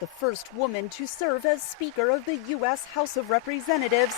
the first woman to serve as Speaker of the U.S. House of Representatives.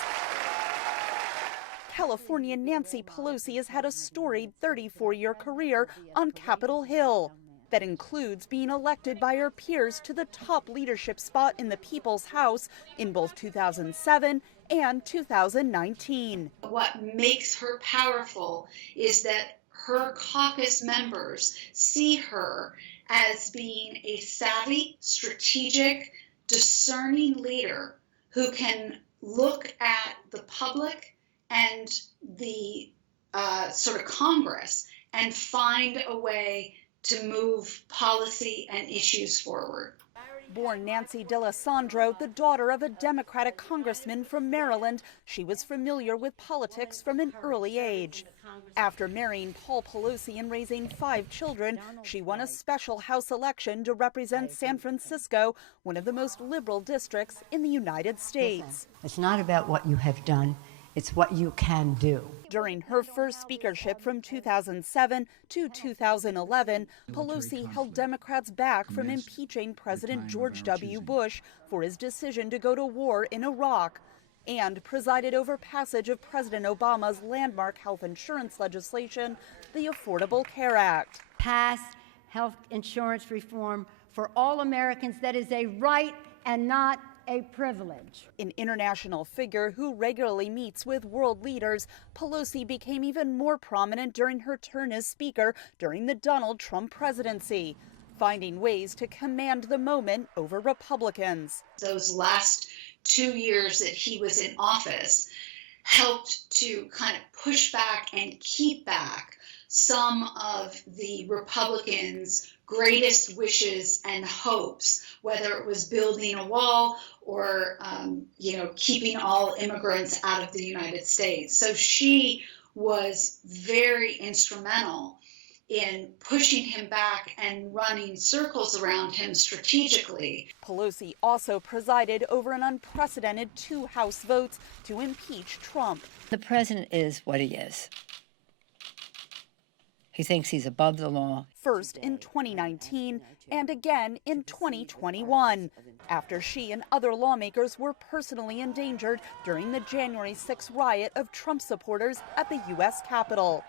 California Nancy Pelosi has had a storied 34-year career on Capitol Hill that includes being elected by her peers to the top leadership spot in the People's House in both 2007 and 2019. What makes her powerful is that her caucus members see her as being a savvy, strategic, discerning leader who can look at the public and the sort of Congress and find a way to move policy and issues forward. Born Nancy D'Alessandro, the daughter of a Democratic congressman from Maryland, she was familiar with politics from an early age. After marrying Paul Pelosi and raising 5 children, she won a special House election to represent San Francisco, one of the most liberal districts in the United States. It's not about what you have done. It's what you can do. During her first speakership from 2007 to 2011, Pelosi held Democrats back from impeaching President George W. Bush for his decision to go to war in Iraq, and presided over passage of President Obama's landmark health insurance legislation, the Affordable Care Act. Passed health insurance reform for all Americans that is a right and not a privilege. An international figure who regularly meets with world leaders, Pelosi became even more prominent during her turn as Speaker during the Donald Trump presidency, finding ways to command the moment over Republicans. Those last 2 years that he was in office helped to kind of push back and keep back some of the Republicans' greatest wishes and hopes, whether it was building a wall or, keeping all immigrants out of the United States. So she was very instrumental in pushing him back and running circles around him strategically. Pelosi also presided over an unprecedented 2 House votes to impeach Trump. The president is what he is. He thinks he's above the law. First in 2019 and again in 2021, after she and other lawmakers were personally endangered during the January 6 riot of Trump supporters at the U.S. Capitol.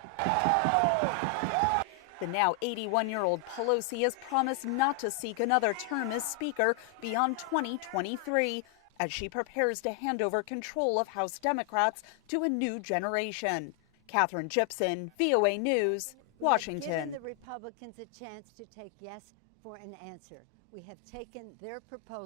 The now 81-year-old Pelosi has promised not to seek another term as Speaker beyond 2023, as she prepares to hand over control of House Democrats to a new generation. Catherine Gibson, VOA News, Washington. We have given the Republicans a chance to take yes for an answer. We have taken their proposal.